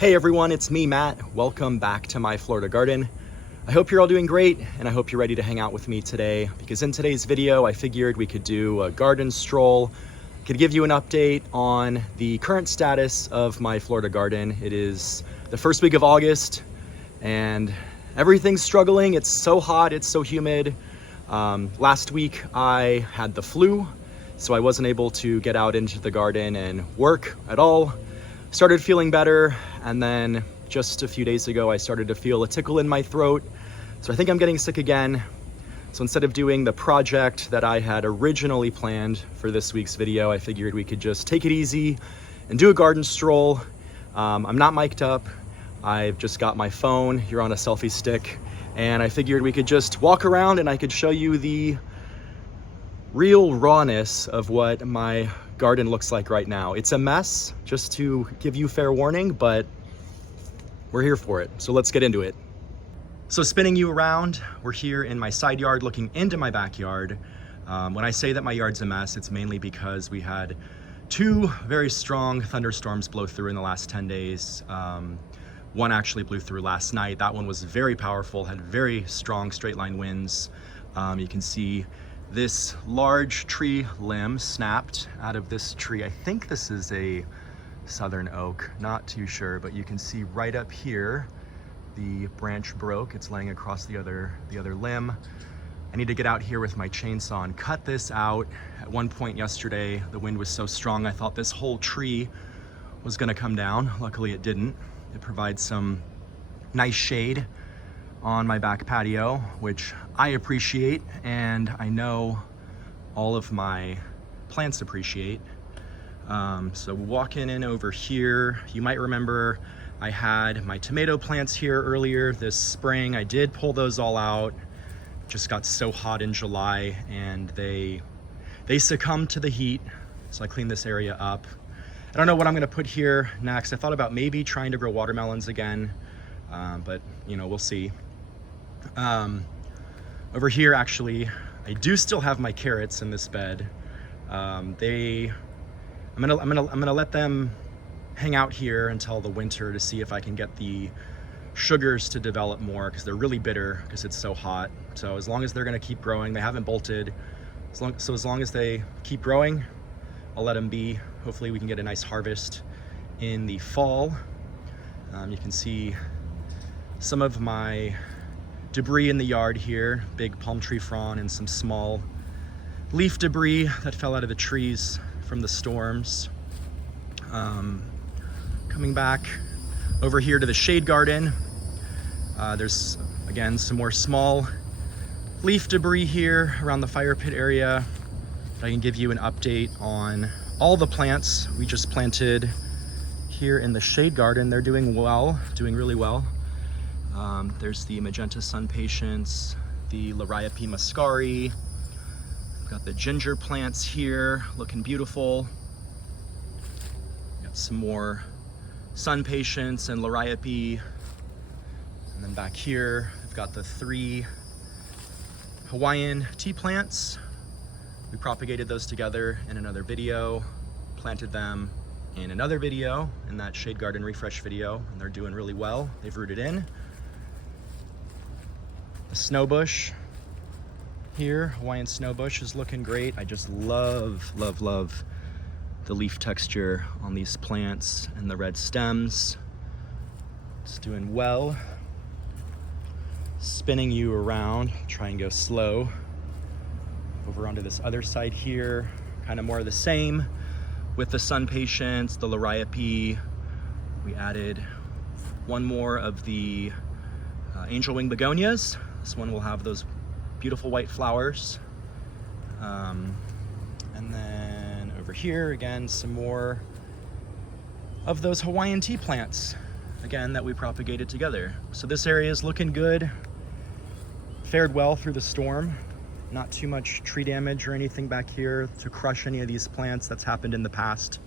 Hey everyone, it's me, Matt. Welcome back to my Florida garden. I hope you're all doing great, and I hope you're ready to hang out with me today, because in today's video, I figured we could do a garden stroll. I could give you an update on the current status of my Florida garden. It is the first week of August, and everything's struggling. It's so hot, it's so humid. Last week, I had the flu, so I wasn't able to get out into the garden and work at all. Started feeling better, and then just a few days ago I started to feel a tickle in my throat, so I think I'm getting sick again. So instead of doing the project that I had originally planned for this week's video, I figured we could just take it easy and do a garden stroll. I'm not mic'd up, I've just got my phone here on a selfie stick, and I figured we could just walk around and I could show you the real rawness of what my garden looks like right now. It's a mess, just to give you fair warning, but we're here for it. So let's get into it. So spinning you around, we're here in my side yard looking into my backyard. When I say that my yard's a mess, it's mainly because we had two very strong thunderstorms blow through in the last 10 days. One actually blew through last night. That one was very powerful, had very strong straight line winds. You can see this large tree limb snapped out of this tree. I think this is a southern oak, not too sure, but you can see right up here the branch broke. It's laying across the other limb. I need to get out here with my chainsaw and cut this out. At one point yesterday, the wind was so strong I thought this whole tree was gonna come down. Luckily it didn't. It provides some nice shade on my back patio, which I appreciate, and I know all of my plants appreciate. So walking in over here, you might remember I had my tomato plants here earlier this spring. I did pull those all out. Just got so hot in July, and they succumbed to the heat, so I cleaned this area up. I don't know what I'm gonna put here next. I thought about maybe trying to grow watermelons again, but you know, we'll see. Over here, actually, I do still have my carrots in this bed. I'm gonna let them hang out here until the winter to see if I can get the sugars to develop more, because they're really bitter because it's so hot. So as long as they're gonna keep growing, they haven't bolted. As long as they keep growing, I'll let them be. Hopefully we can get a nice harvest in the fall. You can see some of my debris in the yard here, big palm tree frond and some small leaf debris that fell out of the trees from the storms. Coming back over here to the shade garden, there's again some more small leaf debris here around the fire pit area. I can give you an update on all the plants we just planted here in the shade garden. They're doing well, doing really well. There's the magenta sun patience, the Liriope muscari. We've got the ginger plants here, looking beautiful. Got some more sun patience and Liriope. And then back here, I've got the 3 Hawaiian tea plants. We propagated those together in another video, planted them in another video, in that shade garden refresh video, and they're doing really well. They've rooted in. The snowbush here, Hawaiian snowbush, is looking great. I just love the leaf texture on these plants and the red stems. It's doing well. Spinning you around, try and go slow. Over onto this other side here, kind of more of the same with the sun patience, the Liriope. We added one more of the angel wing begonias. This one will have those beautiful white flowers. And then over here, again, some more of those Hawaiian tea plants, again, that we propagated together. So this area is looking good. Fared well through the storm. Not too much tree damage or anything back here to crush any of these plants. That's happened in the past,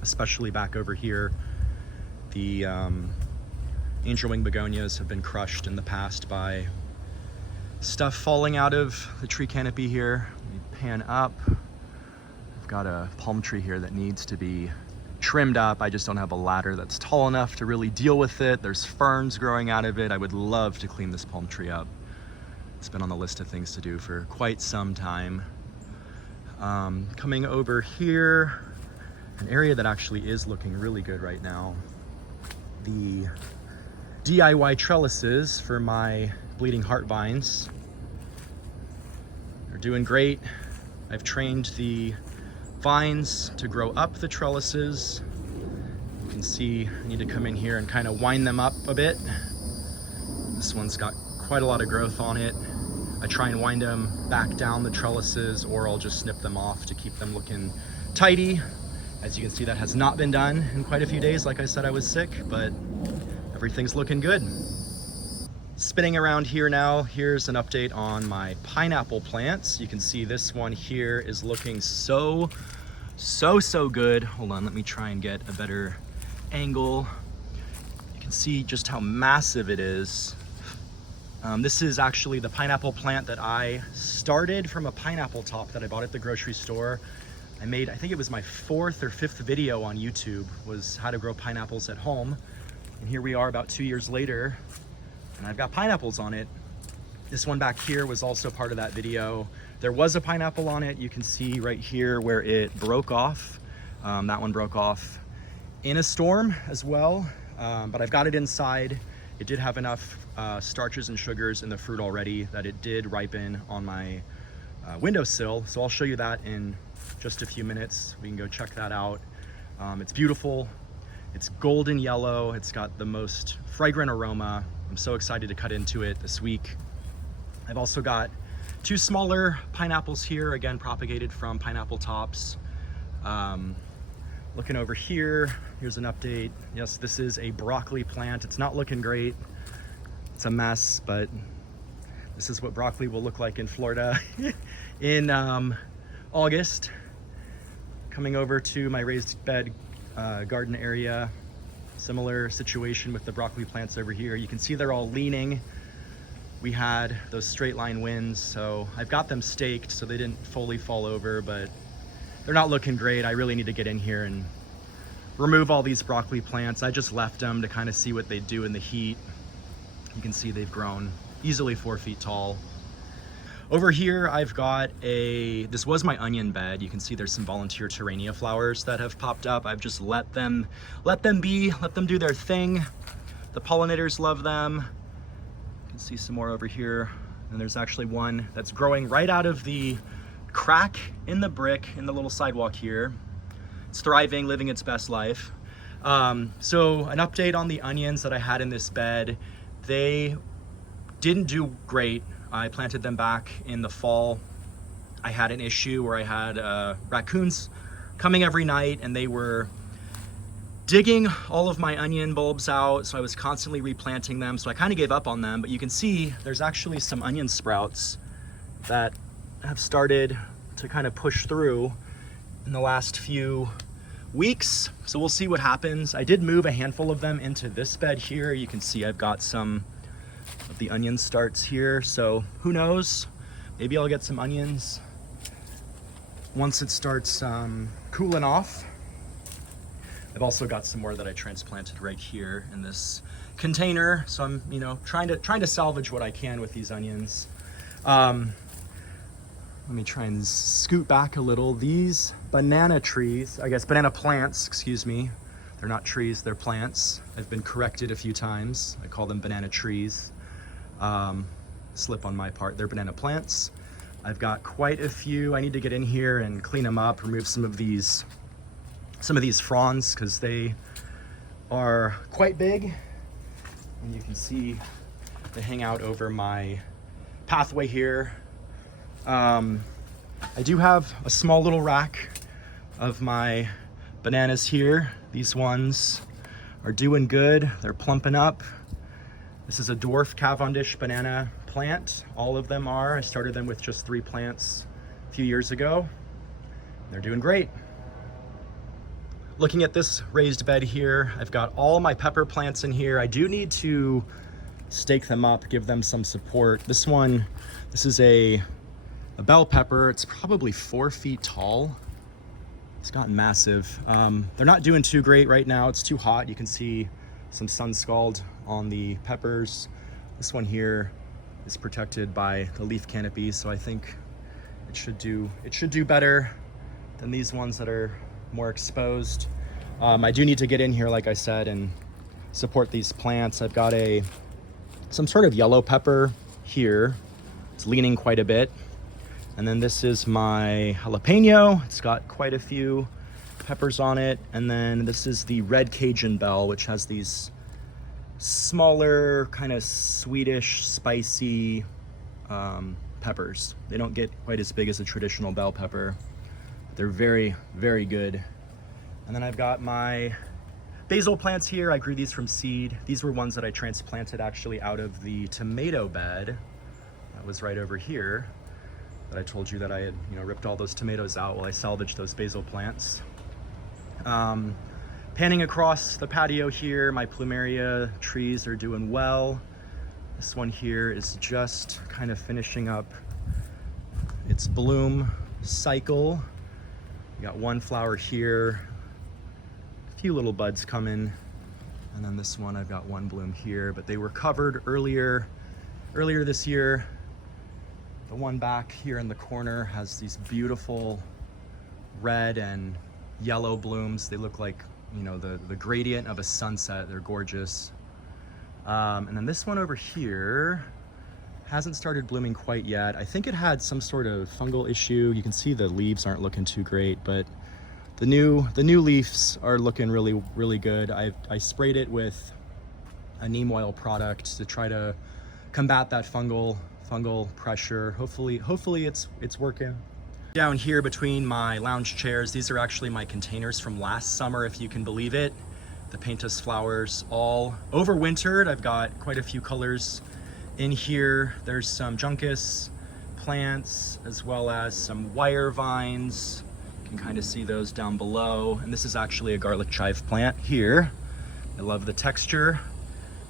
especially back over here. The angel wing begonias have been crushed in the past by stuff falling out of the tree canopy here. We pan up. I've got a palm tree here that needs to be trimmed up. I just don't have a ladder that's tall enough to really deal with it. There's ferns growing out of it. I would love to clean this palm tree up. It's been on the list of things to do for quite some time. Coming over here, an area that actually is looking really good right now. The DIY trellises for my bleeding heart vines. They're doing great. I've trained the vines to grow up the trellises. You can see I need to come in here and kind of wind them up a bit. This one's got quite a lot of growth on it. I try and wind them back down the trellises, or I'll just snip them off to keep them looking tidy. As you can see, that has not been done in quite a few days. Like I said, I was sick, but everything's looking good. Spinning around here now, here's an update on my pineapple plants. You can see this one here is looking so good. Hold on, let me try and get a better angle. You can see just how massive it is. This is actually the pineapple plant that I started from a pineapple top that I bought at the grocery store. I think it was my 4th or 5th video on YouTube, was how to grow pineapples at home. And here we are about 2 years later, and I've got pineapples on it. This one back here was also part of that video. There was a pineapple on it. You can see right here where it broke off. That one broke off in a storm as well, but I've got it inside. It did have enough starches and sugars in the fruit already that it did ripen on my windowsill. So I'll show you that in just a few minutes. We can go check that out. It's beautiful. It's golden yellow. It's got the most fragrant aroma. I'm so excited to cut into it this week. I've also got 2 smaller pineapples here, again propagated from pineapple tops. Looking over here, here's an update. Yes, this is a broccoli plant. It's not looking great. It's a mess, but this is what broccoli will look like in Florida in August. Coming over to my raised bed garden area. Similar situation with the broccoli plants over here. You can see they're all leaning. We had those straight line winds, so I've got them staked so they didn't fully fall over, but they're not looking great. I really need to get in here and remove all these broccoli plants. I just left them to kind of see what they do in the heat. You can see they've grown easily 4 feet tall. Over here, I've got this was my onion bed. You can see there's some volunteer Terrania flowers that have popped up. I've just let them be, let them do their thing. The pollinators love them. You can see some more over here. And there's actually one that's growing right out of the crack in the brick in the little sidewalk here. It's thriving, living its best life. So an update on the onions that I had in this bed. They didn't do great. I planted them back in the fall. I had an issue where I had raccoons coming every night, and they were digging all of my onion bulbs out, so I was constantly replanting them, so I kind of gave up on them. But you can see there's actually some onion sprouts that have started to kind of push through in the last few weeks, so we'll see what happens. I did move a handful of them into this bed here. You can see I've got some of the onion starts here, so who knows, maybe I'll get some onions once it starts cooling off. I've also got some more that I transplanted right here in this container, so I'm trying to salvage what I can with these onions. Let me try and scoot back a little. These banana trees, I guess banana plants, excuse me, they're not trees, they're plants. I've been corrected a few times. I call them banana trees. Slip on my part, they're banana plants. I've got quite a few. I need to get in here and clean them up, remove some of these fronds, because they are quite big. And you can see they hang out over my pathway here. I do have a small little rack of my bananas here. These ones are doing good. They're plumping up. This is a dwarf Cavendish banana plant. All of them are. I started them with just 3 plants a few years ago. They're doing great. Looking at this raised bed here, I've got all my pepper plants in here. I do need to stake them up, give them some support. This is a bell pepper. It's probably 4 feet tall. It's gotten massive. They're not doing too great right now. It's too hot. You can see some sun scald on the peppers. This one here is protected by the leaf canopy, so I think it should do better than these ones that are more exposed. I do need to get in here, like I said, and support these plants. I've got some sort of yellow pepper here. It's leaning quite a bit. And then this is my jalapeno. It's got quite a few peppers on it. And then this is the red Cajun bell, which has these smaller, kind of sweetish, spicy peppers. They don't get quite as big as a traditional bell pepper. They're very, very good. And then I've got my basil plants here. I grew these from seed. These were ones that I transplanted actually out of the tomato bed that was right over here. That I told you that I had, ripped all those tomatoes out while I salvaged those basil plants. Panning across the patio here, my plumeria trees are doing well. This one here is just kind of finishing up its bloom cycle. We got one flower here, a few little buds coming, and then this one I've got one bloom here, but they were covered earlier this year. The one back here in the corner has these beautiful red and yellow blooms. They look like, the gradient of a sunset. They're gorgeous. And then this one over here hasn't started blooming quite yet. I think it had some sort of fungal issue. You can see the leaves aren't looking too great, but the new leaves are looking really, really good. I sprayed it with a neem oil product to try to combat that fungal pressure. Hopefully it's working. Down here between my lounge chairs, these are actually my containers from last summer, if you can believe it. The Paintus flowers all overwintered. I've got quite a few colors in here. There's some juncus plants as well as some wire vines. You can kind of see those down below. And this is actually a garlic chive plant here. I love the texture,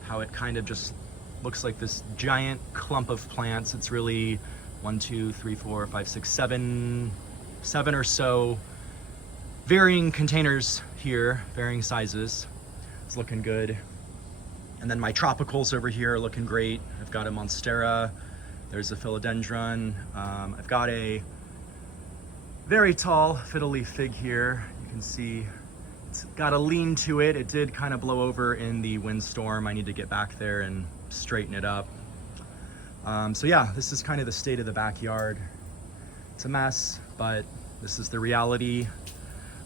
how it kind of just looks like this giant clump of plants. It's really 1, 2, 3, 4, 5, 6, 7 or so varying containers here, varying sizes. It's looking good. And then my tropicals over here are looking great. I've got a monstera, there's a philodendron. I've got a very tall fiddle leaf fig here. You can see it's got a lean to it. It did kind of blow over in the windstorm. I need to get back there and straighten it up. So yeah, this is kind of the state of the backyard. It's a mess, but this is the reality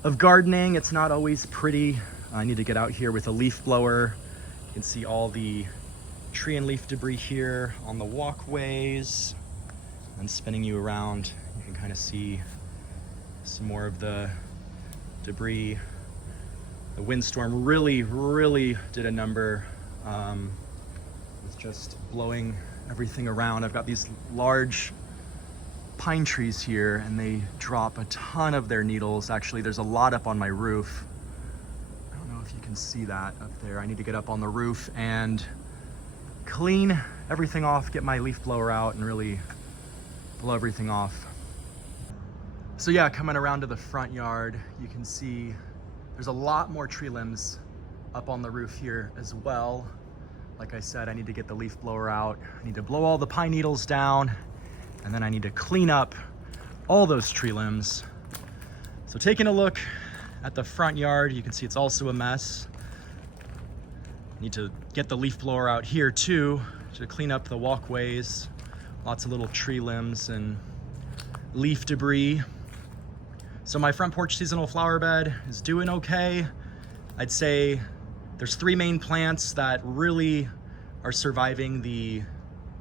of gardening. It's not always pretty. I need to get out here with a leaf blower. You can see all the tree and leaf debris here on the walkways. And spinning you around, you can kind of see some more of the debris. The windstorm really, really did a number. It's just blowing everything around. I've got these large pine trees here and they drop a ton of their needles. Actually, there's a lot up on my roof. I don't know if you can see that up there. I need to get up on the roof and clean everything off, get my leaf blower out and really blow everything off. So yeah, coming around to the front yard, you can see there's a lot more tree limbs up on the roof here as well. Like I said, I need to get the leaf blower out. I need to blow all the pine needles down, and then I need to clean up all those tree limbs. So taking a look at the front yard, you can see it's also a mess. I need to get the leaf blower out here too to clean up the walkways. Lots of little tree limbs and leaf debris. So my front porch seasonal flower bed is doing okay. I'd say there's 3 main plants that really are surviving the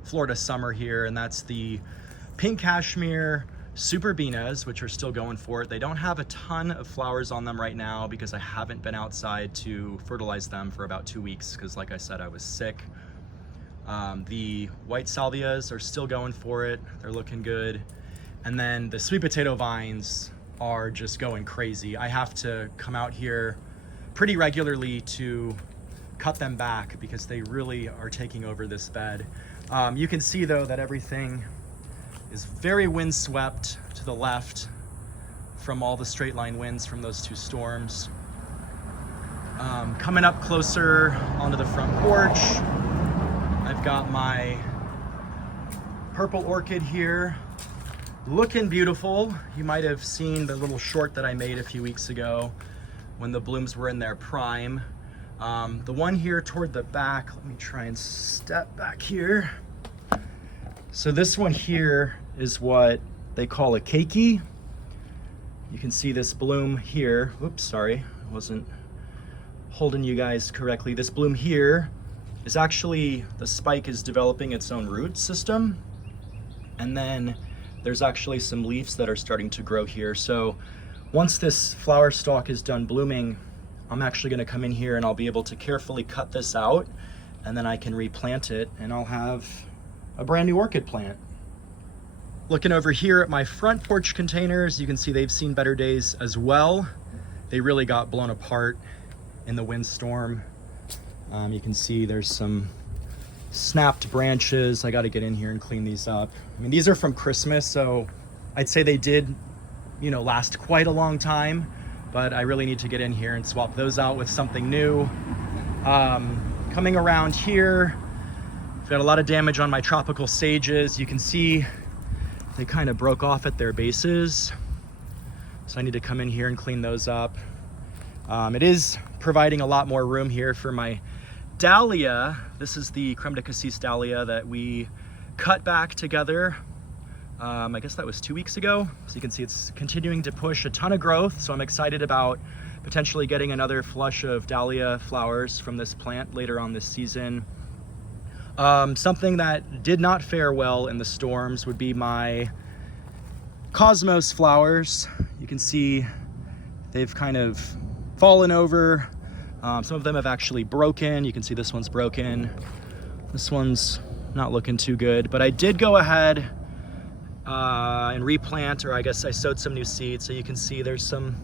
Florida summer here, and that's the pink cashmere superbenas, which are still going for it. They don't have a ton of flowers on them right now because I haven't been outside to fertilize them for about 2 weeks because, like I said, I was sick. The white salvias are still going for it. They're looking good. And then the sweet potato vines are just going crazy. I have to come out here pretty regularly to cut them back because they really are taking over this bed. You can see though that everything is very windswept to the left from all the straight line winds from those two storms. Coming up closer onto the front porch, I've got my purple orchid here, looking beautiful. You might have seen the little short that I made a few weeks ago when the blooms were in their prime. The one here toward the back, let me try and step back here. So this one here is what they call a keiki. You can see this bloom here. Oops, sorry, I wasn't holding you guys correctly. This bloom here is actually, the spike is developing its own root system. And then there's actually some leaves that are starting to grow here. So once this flower stalk is done blooming, I'm actually gonna come in here and I'll be able to carefully cut this out, and then I can replant it and I'll have a brand new orchid plant. Looking over here at my front porch containers, you can see they've seen better days as well. They really got blown apart in the windstorm. You can see there's some snapped branches. I got to get in here and clean these up. I mean, these are from Christmas, so I'd say they did, you know, last quite a long time, but I really need to get in here and swap those out with something new. Coming around here, I've got a lot of damage on my tropical sages. You can see they kind of broke off at their bases, so I need to come in here and clean those up. It is providing a lot more room here for my dahlia. This is the creme de cassis dahlia that we cut back together. I guess that was 2 weeks ago. So you can see it's continuing to push a ton of growth. So I'm excited about potentially getting another flush of dahlia flowers from this plant later on this season. Something that did not fare well in the storms would be my cosmos flowers. You can see they've kind of fallen over. Some of them have actually broken. You can see this one's broken. This one's not looking too good, but I did go ahead and replant, or I guess I sowed some new seeds. So you can see there's some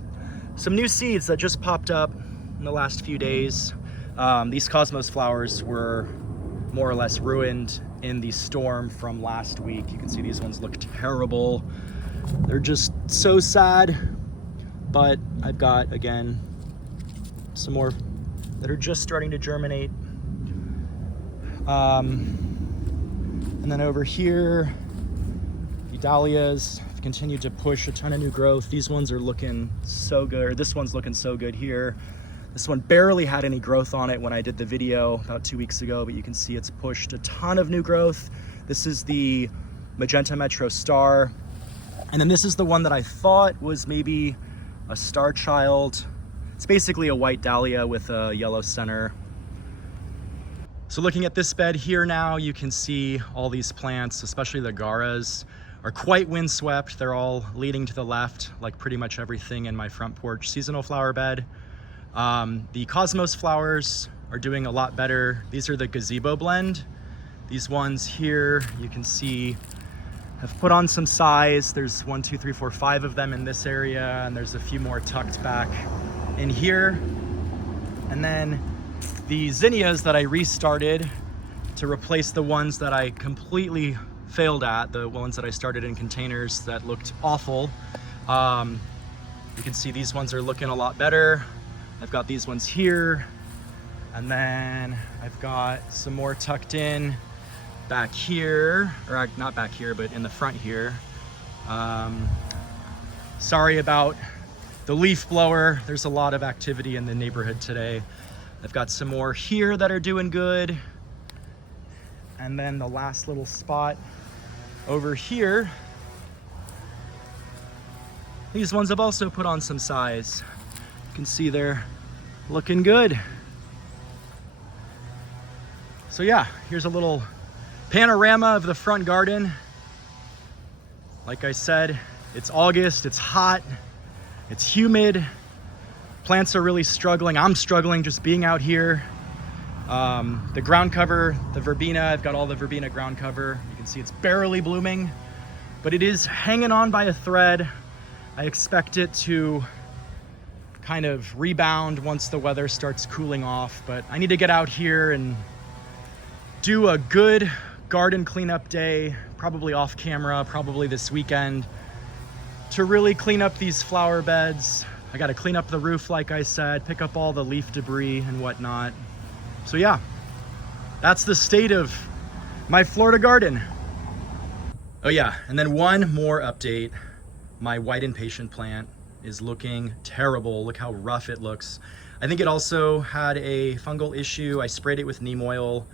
new seeds that just popped up in the last few days. These cosmos flowers were more or less ruined in the storm from last week. You can see these ones look terrible. They're just so sad, but I've got, again, some more that are just starting to germinate. And then over here, the dahlias have continued to push a ton of new growth. These ones are looking so good, or this one's looking so good here. This one barely had any growth on it when I did the video about 2 weeks ago, but you can see it's pushed a ton of new growth. This is the Magenta Metro Star. And then this is the one that I thought was maybe a Star Child. It's basically a white dahlia with a yellow center. So looking at this bed here now, you can see all these plants, especially the garas, are quite windswept. They're all leaning to the left, like pretty much everything in my front porch seasonal flower bed. The cosmos flowers are doing a lot better. These are the gazebo blend. These ones here, you can see, have put on some size. There's 1, 2, 3, 4, 5 of them in this area, and there's a few more tucked back in here. And then the zinnias that I restarted to replace the ones that I completely failed at, the ones that I started in containers that looked awful. You can see these ones are looking a lot better. I've got these ones here, and then I've got some more tucked in back here, or not back here, but in the front here. Sorry about the leaf blower. There's a lot of activity in the neighborhood today. I've got some more here that are doing good. And then the last little spot over here, these ones have also put on some size. You can see they're looking good. So yeah, here's a little panorama of the front garden. Like I said, it's August, it's hot, it's humid. Plants are really struggling. I'm struggling just being out here. The ground cover, the verbena, I've got all the verbena ground cover. You can see it's barely blooming, but it is hanging on by a thread. I expect it to kind of rebound once the weather starts cooling off, but I need to get out here and do a good garden cleanup day, probably off camera, probably this weekend, to really clean up these flower beds. I got to clean up the roof, like I said, pick up all the leaf debris and whatnot. So yeah, that's the state of my Florida garden. Oh yeah, and then one more update. My white impatient plant is looking terrible. Look how rough it looks. I think it also had a fungal issue. I sprayed it with neem oil.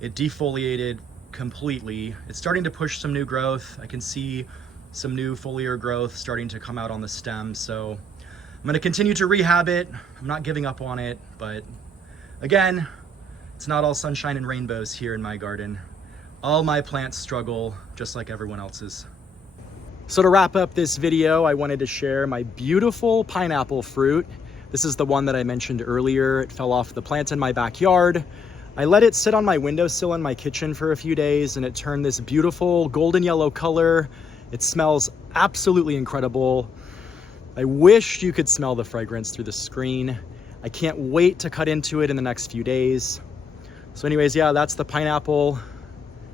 It defoliated completely. It's starting to push some new growth. I can see some new foliar growth starting to come out on the stem. So I'm gonna continue to rehab it. I'm not giving up on it, but again, it's not all sunshine and rainbows here in my garden. All my plants struggle just like everyone else's. So to wrap up this video, I wanted to share my beautiful pineapple fruit. This is the one that I mentioned earlier. It fell off the plant in my backyard. I let it sit on my windowsill in my kitchen for a few days and it turned this beautiful golden yellow color. It smells absolutely incredible. I wish you could smell the fragrance through the screen. I can't wait to cut into it in the next few days. So anyways, yeah, that's the pineapple.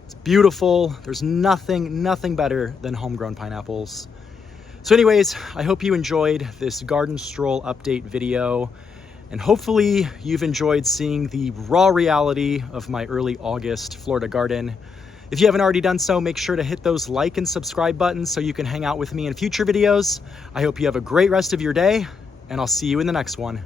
It's beautiful. There's nothing better than homegrown pineapples. So anyways, I hope you enjoyed this garden stroll update video, and hopefully you've enjoyed seeing the raw reality of my early August Florida garden. If you haven't already done so, make sure to hit those like and subscribe buttons so you can hang out with me in future videos. I hope you have a great rest of your day, and I'll see you in the next one.